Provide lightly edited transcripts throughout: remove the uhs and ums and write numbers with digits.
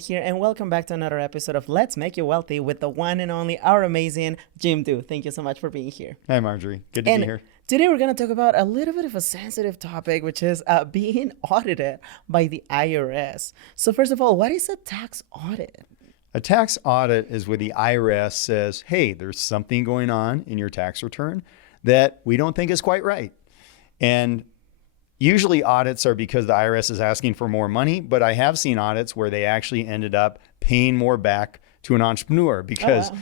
Roman here, and welcome back to another episode of Let's Make You Wealthy with the one and only, our amazing Jim Du. Thank you so much for being here. Hi, Marjorie. Good to be here. Today we're going to talk about a little bit of a sensitive topic, which is being audited by the IRS. So first of all, what is a tax audit? A tax audit is where the IRS says, hey, there's something going on in your tax return that we don't think is quite right. And usually audits are because the IRS is asking for more money, but I have seen audits where they actually ended up paying more back to an entrepreneur because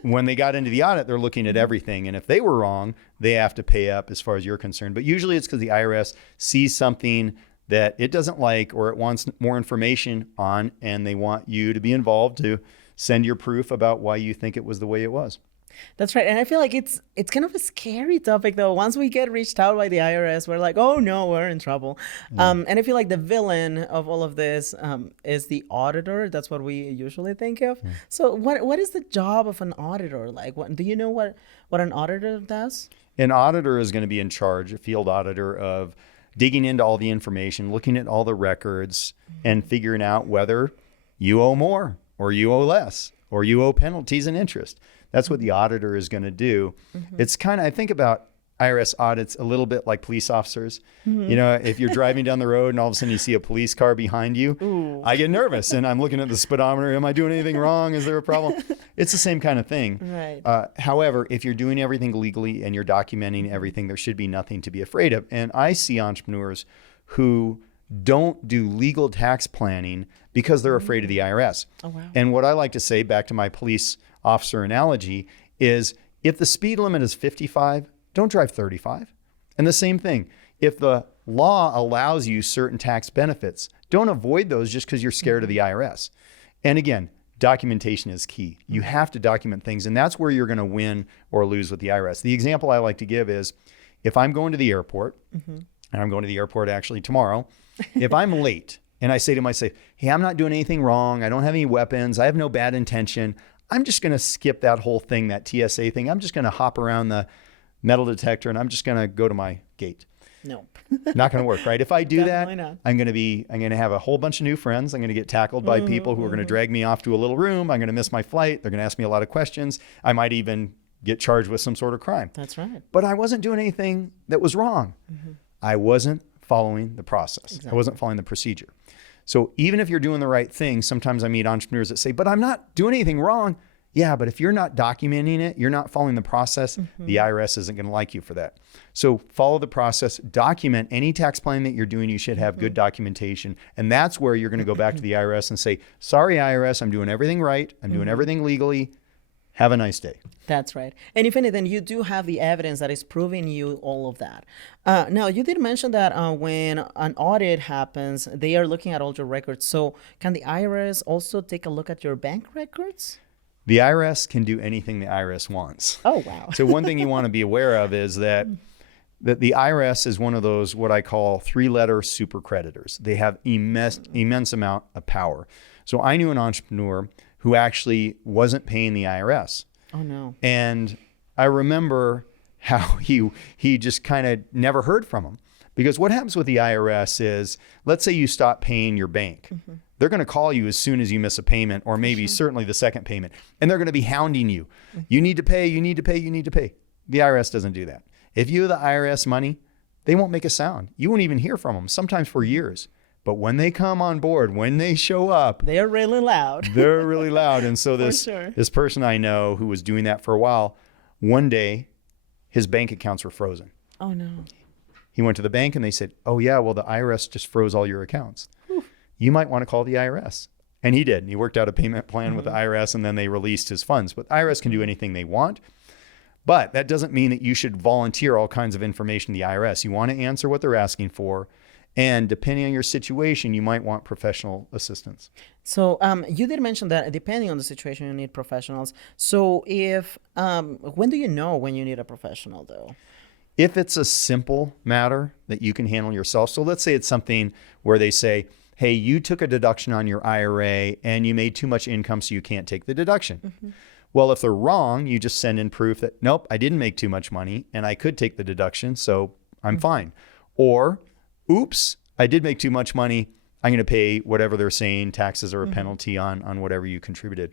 when they got into the audit, they're looking at everything. And if they were wrong, they have to pay up as far as you're concerned. But usually it's because the IRS sees something that it doesn't like or it wants more information on, and they want you to be involved to send your proof about why you think it was the way it was. That's right. And I feel like it's kind of a scary topic, though. Once we get reached out by the IRS, we're like, oh, no, we're in trouble. And I feel like the villain of all of this is the auditor. That's what we usually think of. So what is the job of an auditor? Like, do you know what an auditor does? An auditor is going to be in charge, a field auditor, of digging into all the information, looking at all the records, and figuring out whether you owe more or you owe less or you owe penalties and interest. That's what the auditor is going to do. It's kind of, I think about IRS audits a little bit like police officers. You know, if you're driving down the road and all of a sudden you see a police car behind you, I get nervous and I'm looking at the speedometer. Am I doing anything wrong? Is there a problem? It's the same kind of thing. Right. However, if you're doing everything legally and you're documenting everything, there should be nothing to be afraid of. And I see entrepreneurs who don't do legal tax planning because they're afraid of the IRS. Oh, wow. And what I like to say, back to my police officer analogy, is if the speed limit is 55, don't drive 35. And the same thing, if the law allows you certain tax benefits, don't avoid those just because you're scared of the IRS. And again, documentation is key. You have to document things, and that's where you're going to win or lose with the IRS. The example I like to give is if I'm going to the airport, and I'm going to the airport actually tomorrow, if I'm late and I say to myself, hey, I'm not doing anything wrong, I don't have any weapons, I have no bad intention, I'm just going to skip that whole thing, that TSA thing. I'm just going to hop around the metal detector and I'm just going to go to my gate. Nope. Not going to work, right? If I do that, not. I'm going to have a whole bunch of new friends. I'm going to get tackled by people who are going to drag me off to a little room. I'm going to miss my flight. They're going to ask me a lot of questions. I might even get charged with some sort of crime. That's right. But I wasn't doing anything that was wrong. I wasn't following the process. Exactly. I wasn't following the procedure. So even if you're doing the right thing, sometimes I meet entrepreneurs that say, but I'm not doing anything wrong. Yeah, but if you're not documenting it, you're not following the process, the IRS isn't going to like you for that. So follow the process, document any tax planning that you're doing. You should have good documentation. And that's where you're going to go back to the IRS and say, sorry, IRS, I'm doing everything right. I'm doing everything legally. Have a nice day. That's right. And if anything, you do have the evidence that is proving you all of that. Now, you did mention that when an audit happens, they are looking at all your records. So can the IRS also take a look at your bank records? The IRS can do anything the IRS wants. Oh, wow. So one thing you want to be aware of is that the IRS is one of those what I call three-letter super creditors. They have immense amount of power. So I knew an entrepreneur who actually wasn't paying the IRS. Oh, no. And I remember how he just kind of never heard from him. Because what happens with the IRS is, let's say you stop paying your bank. They're going to call you as soon as you miss a payment, or maybe certainly the second payment. And they're going to be hounding you. You need to pay, you need to pay, you need to pay. The IRS doesn't do that. If you owe the IRS money, they won't make a sound. You won't even hear from them, sometimes for years. But when they come on board, when they show up, They're really loud. they're really loud. And so this sure. person I know who was doing that for a while, one day his bank accounts were frozen. Oh, no. He went to the bank and they said, oh yeah, well, the IRS just froze all your accounts. You might want to call the IRS. And he did. And he worked out a payment plan with the IRS, and then they released his funds. But the IRS can do anything they want. But that doesn't mean that you should volunteer all kinds of information to the IRS. You want to answer what they're asking for. And depending on your situation, you might want professional assistance. So you did mention that depending on the situation, you need professionals. So if when do you know when you need a professional, though? If it's a simple matter that you can handle yourself. So let's say it's something where they say, hey, you took a deduction on your IRA and you made too much income, so you can't take the deduction. Well, if they're wrong, you just send in proof that, nope, I didn't make too much money and I could take the deduction, so I'm fine. Or, oops, I did make too much money. I'm going to pay whatever they're saying, taxes or a penalty on whatever you contributed.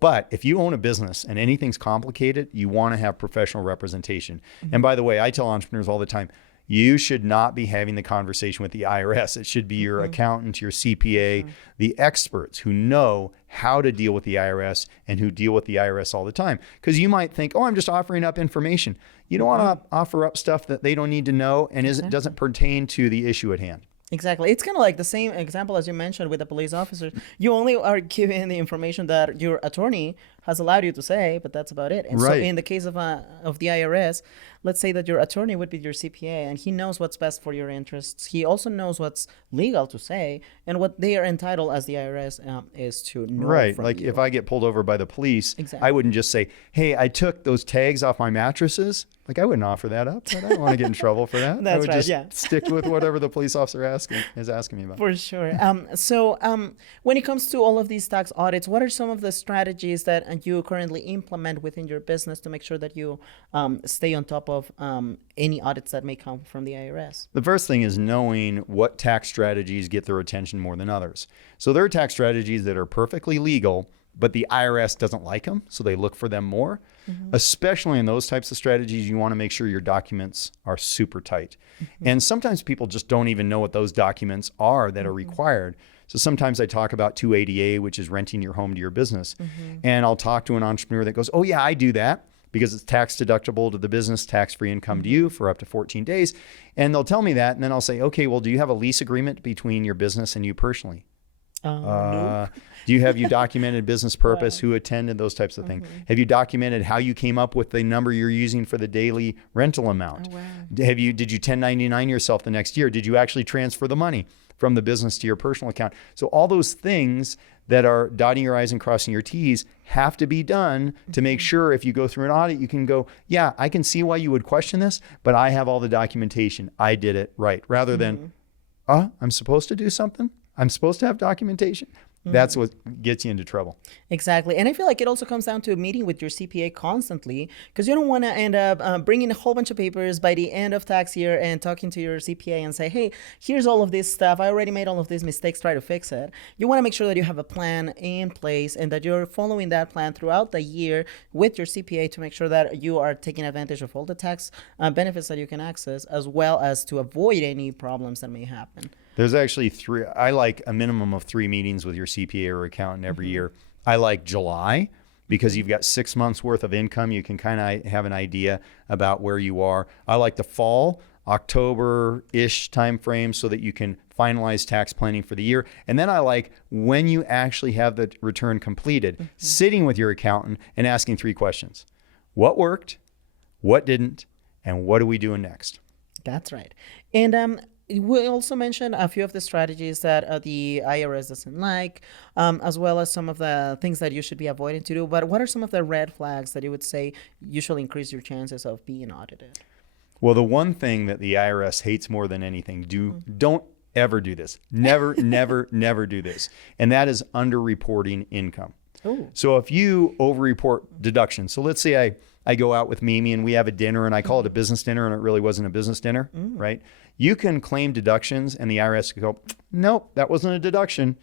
But if you own a business and anything's complicated, you want to have professional representation. And by the way, I tell entrepreneurs all the time, you should not be having the conversation with the IRS. It should be your accountant, your CPA, the experts who know how to deal with the IRS and who deal with the IRS all the time. Because you might think, oh, I'm just offering up information. You don't want to offer up stuff that they don't need to know and doesn't pertain to the issue at hand. Exactly. It's kind of like the same example as you mentioned with the police officers. You only are giving the information that your attorney has allowed you to say, but that's about it. And so in the case of the IRS, let's say that your attorney would be your CPA and he knows what's best for your interests. He also knows what's legal to say and what they are entitled as the IRS is to know from like you. if I get pulled over by the police, I wouldn't just say, hey, I took those tags off my mattresses. Like I wouldn't offer that up. I don't want to get in trouble for that. That's I would right, just stick with whatever the police officer is asking me about. For sure. So when it comes to all of these tax audits, what are some of the strategies that you currently implement within your business to make sure that you stay on top of any audits that may come from the IRS? The first thing is knowing what tax strategies get their attention more than others. So there are tax strategies that are perfectly legal, but the IRS doesn't like them, so they look for them more. Especially in those types of strategies, you want to make sure your documents are super tight. And sometimes people just don't even know what those documents are that are required. So sometimes I talk about 280A, which is renting your home to your business. And I'll talk to an entrepreneur that goes, oh yeah, I do that because it's tax deductible to the business, tax-free income to you for up to 14 days. And they'll tell me that. And then I'll say, okay, well, do you have a lease agreement between your business and you personally? Nope. Do you have you documented business purpose, who attended, those types of things? Have you documented how you came up with the number you're using for the daily rental amount? Did you 1099 yourself the next year? Did you actually transfer the money from the business to your personal account? So all those things that are dotting your I's and crossing your T's have to be done to make sure if you go through an audit, you can go, yeah, I can see why you would question this, but I have all the documentation. I did it right. Rather than, I'm supposed to do something? I'm supposed to have documentation? That's what gets you into trouble. Exactly. And I feel like it also comes down to meeting with your CPA constantly because you don't want to end up bringing a whole bunch of papers by the end of tax year and talking to your CPA and say, hey, here's all of this stuff. I already made all of these mistakes. Try to fix it. You want to make sure that you have a plan in place and that you're following that plan throughout the year with your CPA to make sure that you are taking advantage of all the tax benefits that you can access as well as to avoid any problems that may happen. There's actually I like a minimum of 3 meetings with your CPA or accountant every year. I like July because you've got 6 months worth of income. You can kind of have an idea about where you are. I like the fall, October-ish timeframe so that you can finalize tax planning for the year. And then I like when you actually have the return completed, sitting with your accountant and asking 3 questions. What worked? What didn't? And what are we doing next? That's right. And we also mentioned a few of the strategies that the IRS doesn't like, as well as some of the things that you should be avoiding to do. But what are some of the red flags that you would say usually increase your chances of being audited? Well, the one thing that the IRS hates more than anything, don't ever do this. Never, never do this. And that is underreporting income. Ooh. So if you overreport deductions, so let's say I go out with Mimi and we have a dinner and I call it a business dinner and it really wasn't a business dinner, right? You can claim deductions and the IRS can go, nope, that wasn't a deduction.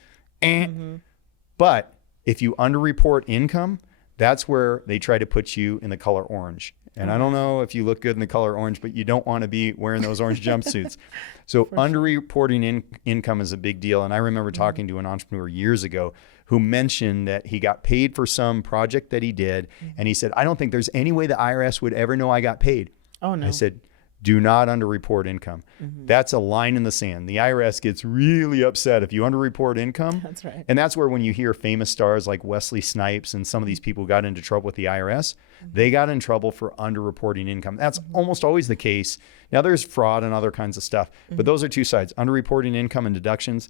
But if you underreport income, that's where they try to put you in the color orange. And I don't know if you look good in the color orange, but you don't want to be wearing those orange jumpsuits. So underreporting income is a big deal. And I remember talking to an entrepreneur years ago who mentioned that he got paid for some project that he did. And he said, I don't think there's any way the IRS would ever know I got paid. Oh, no. I said, do not underreport income. That's a line in the sand. The IRS gets really upset if you underreport income. That's right. And that's where when you hear famous stars like Wesley Snipes and some of these people who got into trouble with the IRS, they got in trouble for underreporting income. That's almost always the case. Now there's fraud and other kinds of stuff, but those are two sides. Underreporting income and deductions.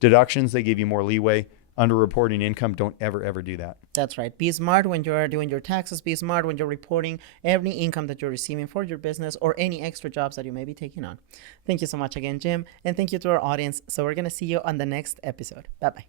Deductions, they give you more leeway. Underreporting income, don't ever do that. That's right. Be smart when you're doing your taxes. Be smart when you're reporting any income that you're receiving for your business or any extra jobs that you may be taking on. Thank you so much again, Jim. And thank you to our audience. So we're going to see you on the next episode. Bye-bye.